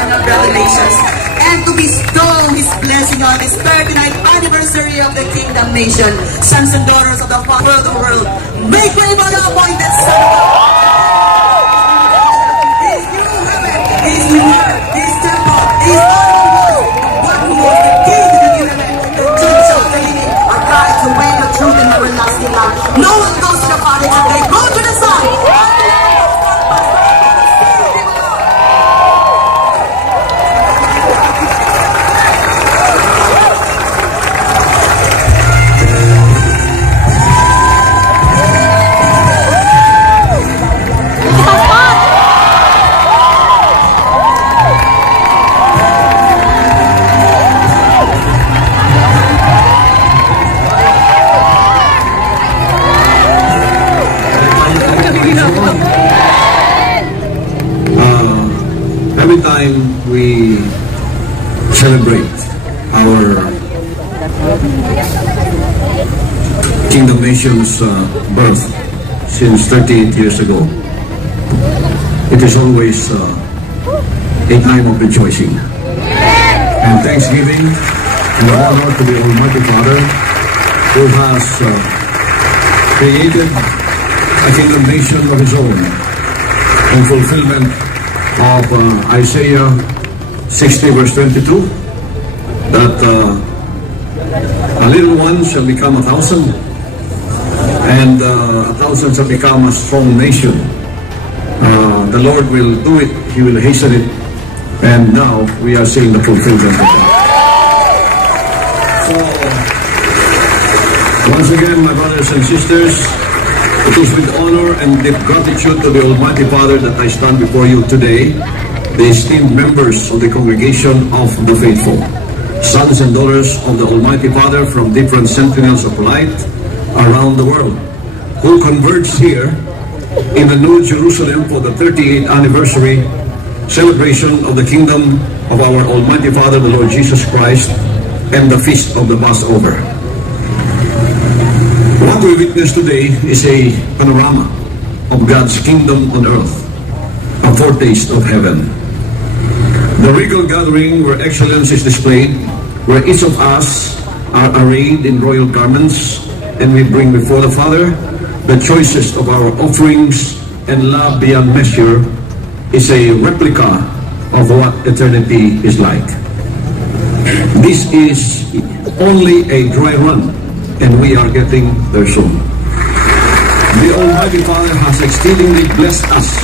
Son of Revelations, and to bestow His blessing on this 39th anniversary of the Kingdom Nation. Sons and daughters of the Father of the world, make way for the appointed Son of God. His new heaven, His new earth, His temple, His honorable voice, one who was the King of the new heaven, the Judge of the living, our God, the way, the truth, and everlasting life. No one goes to the Father today. Go to the Son. Every time we celebrate our Kingdom Nation's birth since 38 years ago, it is always a time of rejoicing and thanksgiving and honor to the Almighty Father who has created a Kingdom Nation of His own in fulfillment of Isaiah 60 verse 22, that a little one shall become 1,000 and 1,000 shall become a strong nation. The Lord will do it, He will hasten it, and now we are seeing the fulfillment of it. So once again, my brothers and sisters, it is with honor and deep gratitude to the Almighty Father that I stand before you today, the esteemed members of the congregation of the faithful, sons and daughters of the Almighty Father from different sentinels of light around the world, who converge here in the New Jerusalem for the 38th anniversary celebration of the kingdom of our Almighty Father, the Lord Jesus Christ, and the feast of the Passover. What we witness today is a panorama of God's kingdom on earth, a foretaste of heaven. The regal gathering where excellence is displayed, where each of us are arrayed in royal garments, and we bring before the Father the choicest of our offerings and love beyond measure, is a replica of what eternity is like. This is only a dry run, and we are getting there soon. The Almighty Father has exceedingly blessed us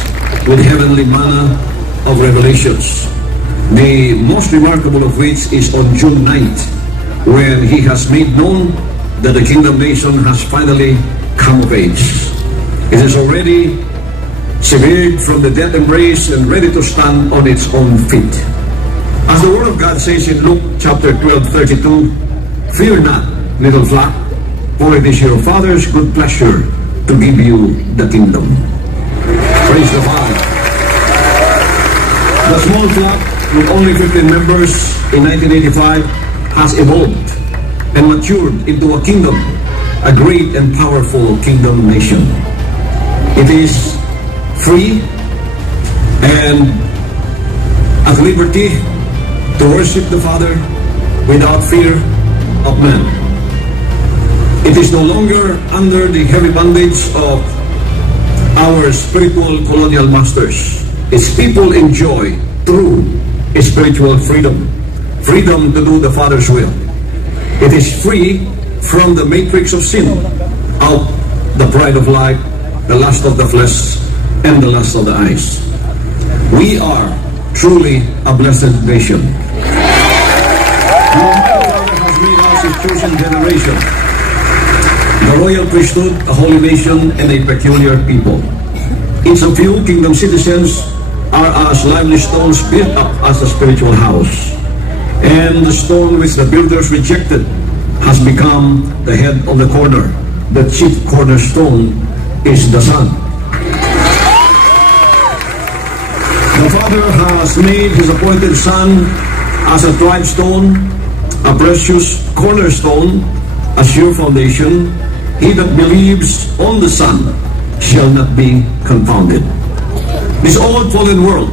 with heavenly manna of revelations, the most remarkable of which is on June 9th, when He has made known that the Kingdom Nation has finally come of age. It is already severed from the death embrace and ready to stand on its own feet. As the Word of God says in Luke chapter 12:32, "Fear not, little flock, for it is your Father's good pleasure to give you the kingdom." Praise the Father. The small flock with only 15 members in 1985 has evolved and matured into a kingdom, a great and powerful kingdom nation. It is free and at liberty to worship the Father without fear of man. It is no longer under the heavy bondage of our spiritual colonial masters. Its people enjoy true spiritual freedom, freedom to do the Father's will. It is free from the matrix of sin, of the pride of life, the lust of the flesh, and the lust of the eyes. We are truly a blessed nation. The Father has made us His chosen generation, the royal priesthood, a holy nation, and a peculiar people. Each of you, kingdom citizens, are as lively stones built up as a spiritual house. And the stone which the builders rejected has become the head of the corner. The chief cornerstone is the Son. The Father has made His appointed Son as a tried stone, a precious cornerstone, a sure foundation. He that believes on the Son shall not be confounded. This old fallen world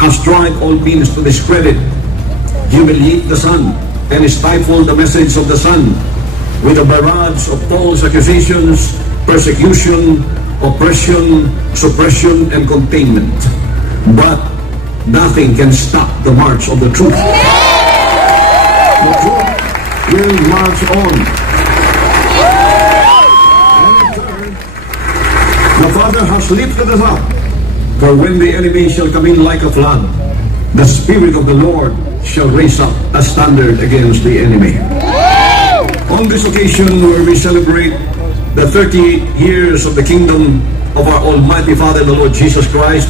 has tried all means to discredit, humiliate the Son, and stifle the message of the Son with a barrage of false accusations, persecution, oppression, suppression, and containment. But nothing can stop the march of the truth. The truth will march on. The Father has lifted us up, for when the enemy shall come in like a flood, the Spirit of the Lord shall raise up a standard against the enemy. On this occasion where we celebrate the 30 years of the kingdom of our Almighty Father, the Lord Jesus Christ,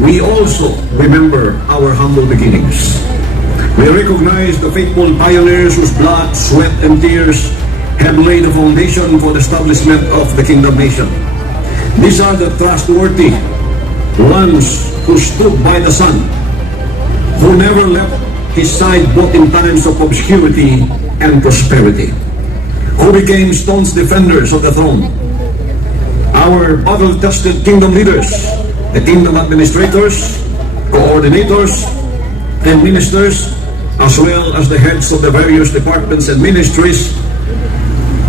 we also remember our humble beginnings. We recognize the faithful pioneers whose blood, sweat, and tears have laid the foundation for the establishment of the kingdom nation. These are the trustworthy ones who stood by the Son, who never left his side both in times of obscurity and prosperity, who became staunch defenders of the throne. Our battle-tested kingdom leaders, the kingdom administrators, coordinators, and ministers, as well as the heads of the various departments and ministries,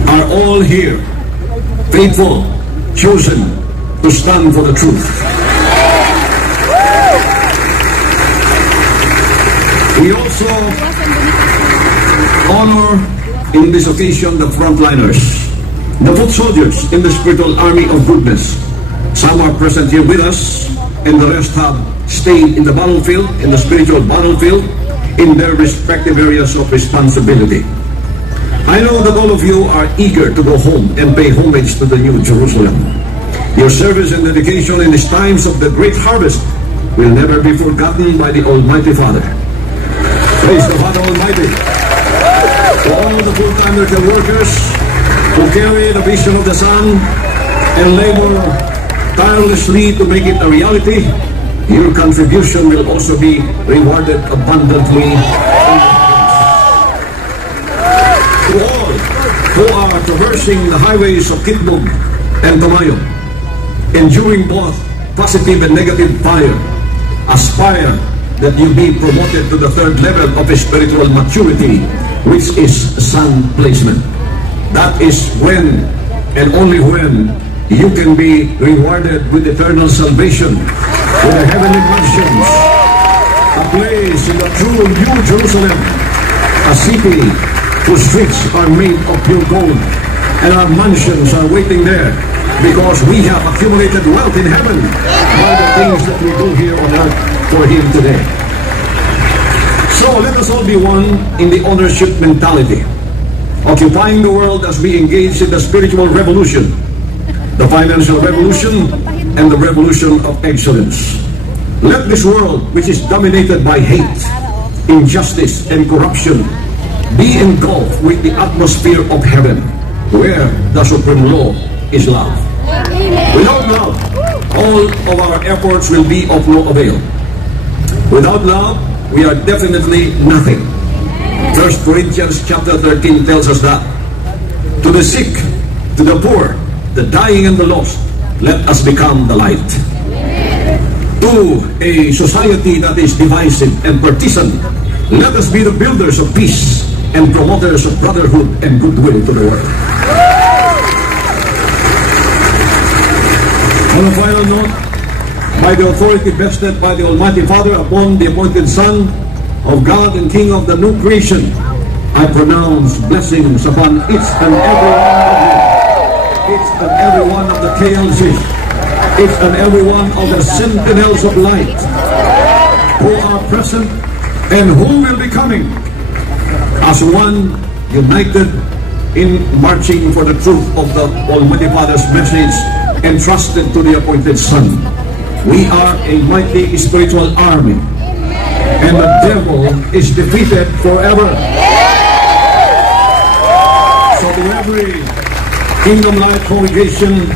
are all here, faithful, chosen to stand for the truth. We also honor in this occasion the frontliners, the foot soldiers in the spiritual army of goodness. Some are present here with us, and the rest have stayed in the battlefield, in the spiritual battlefield, in their respective areas of responsibility. I know that all of you are eager to go home and pay homage to the New Jerusalem. Your service and dedication in these times of the great harvest will never be forgotten by the Almighty Father. Praise the Father Almighty. To all the full-time miracle workers who carry the vision of the Son and labor tirelessly to make it a reality, your contribution will also be rewarded abundantly. To all who are traversing the highways of Kitbog and Tamayo, enduring both positive and negative fire, aspire that you be promoted to the third level of spiritual maturity, which is Son placement. That is when and only when you can be rewarded with eternal salvation, with the heavenly mansions, a place in the true New Jerusalem, a city whose streets are made of pure gold, and our mansions are waiting there because we have accumulated wealth in heaven by the things that we do here on earth for Him today. So let us all be one in the ownership mentality, occupying the world as we engage in the spiritual revolution, the financial revolution, and the revolution of excellence. Let this world, which is dominated by hate, injustice, and corruption, be engulfed with the atmosphere of heaven, where the supreme law is love. Without love, all of our efforts will be of no avail. Without love, we are definitely nothing. 1 Corinthians chapter 13 tells us that. To the sick, to the poor, the dying and the lost, let us become the light. To a society that is divisive and partisan, let us be the builders of peace and promoters of brotherhood and goodwill to the world. On a final note, by the authority vested by the Almighty Father upon the appointed Son of God and King of the new creation, I pronounce blessings upon each and every one of the KLCs, each and every one of the sentinels of light who are present and who will be coming as one, united in marching for the truth of the Almighty Father's message entrusted to the appointed Son. We are a mighty spiritual army, and the devil is defeated forever. So to every Kingdom Life congregation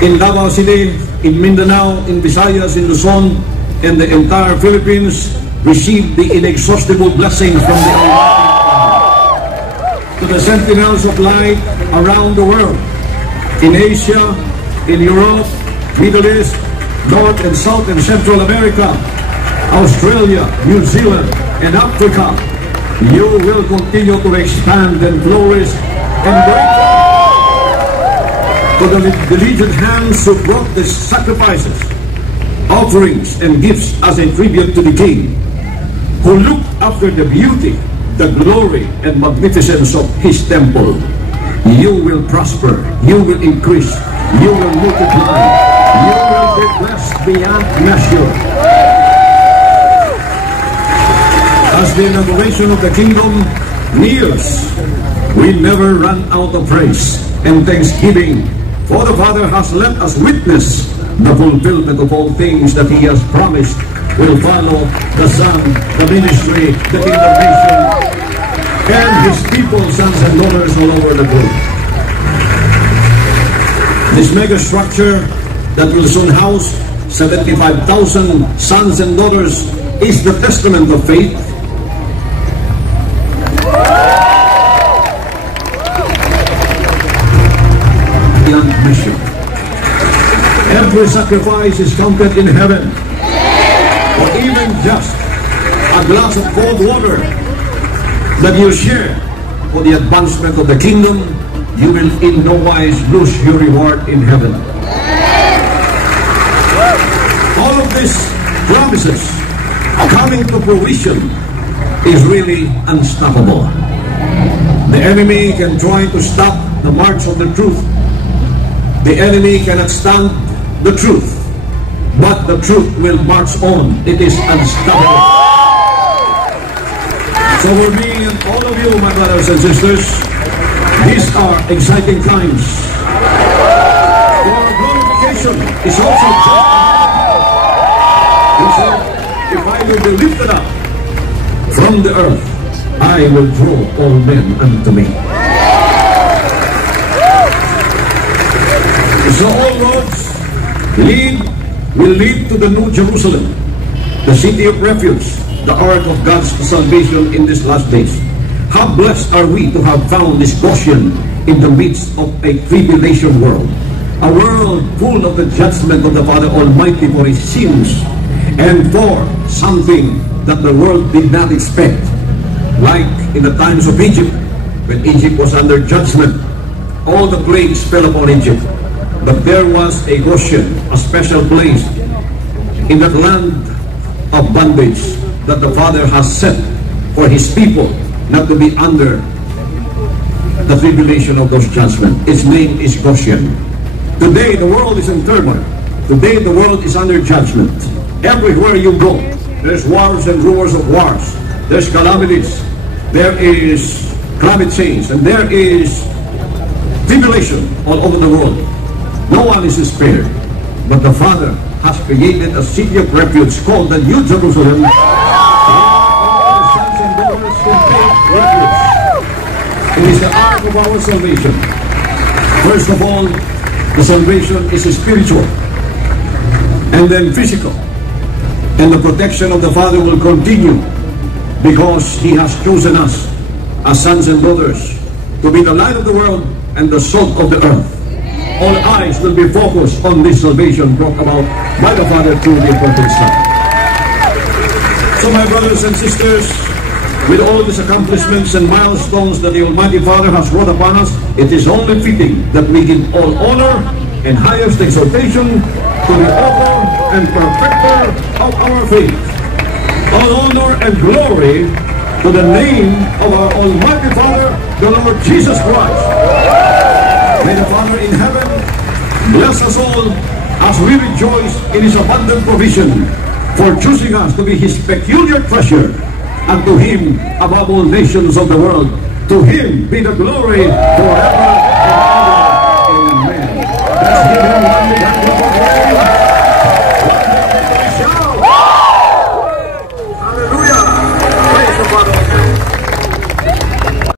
in Davao City, in Mindanao, in Visayas, in Luzon, and the entire Philippines, receive the inexhaustible blessings from the Almighty. To the sentinels of light around the world, in Asia, in Europe, Middle East, North and South and Central America, Australia, New Zealand, and Africa, you will continue to expand and flourish and bring to the diligent hands who brought the sacrifices, offerings, and gifts as a tribute to the King, who looked after the beauty, the glory, and magnificence of his temple. You will prosper, you will increase, you will multiply, you will be blessed beyond measure. As the inauguration of the kingdom nears, we never run out of praise and thanksgiving, for the Father has let us witness the fulfillment of all things that he has promised will follow the Son, the ministry, the incarnation, and his people, sons and daughters all over the globe. This mega structure that will soon house 75,000 sons and daughters is the testament of faith, beyond measure. Every sacrifice is counted in heaven, or even just a glass of cold water that you share for the advancement of the kingdom, you will in no wise lose your reward in heaven. All of these promises coming to fruition is really unstoppable. The enemy can try to stop the march of the truth. The enemy cannot stand the truth, but the truth will march on. It is unstoppable. So for me and all of you, my brothers and sisters, these are exciting times. Our glorification is also just. He said, if I will be lifted up from the earth, I will draw all men unto me. So all roads will lead to the New Jerusalem, the city of refuge, the ark of God's salvation in these last days. How blessed are we to have found this Goshen in the midst of a tribulation world, a world full of the judgment of the Father Almighty for his sins, and for something that the world did not expect, like in the times of Egypt, when Egypt was under judgment. All the plagues fell upon Egypt, but there was a Goshen, a special place in that land of bondage that the Father has set for his people not to be under the tribulation of those judgments. Its name is Goshen. Today the world is in turmoil. Today the world is under judgment. Everywhere you go, there's wars and rumors of wars. There's calamities. There is climate change, and there is tribulation all over the world. No one is spared, but the Father has created a city of refuge called the New Jerusalem. The sons and daughters can take refuge. It is the ark of our salvation. First of all, the salvation is spiritual, and then physical. And the protection of the Father will continue, because he has chosen us as sons and daughters to be the light of the world and the salt of the earth. All eyes will be focused on this salvation brought about by the Father through the appointed Son. So my brothers and sisters, with all these accomplishments and milestones that the Almighty Father has wrought upon us, it is only fitting that we give all honor and highest exaltation to the author and perfecter of our faith. All honor and glory to the name of our Almighty Father, the Lord Jesus Christ. May the Father in heaven bless us all as we rejoice in his abundant provision for choosing us to be his peculiar treasure, and to him above all nations of the world. To him be the glory forever and ever. Amen. Let's give him one big hand of praise.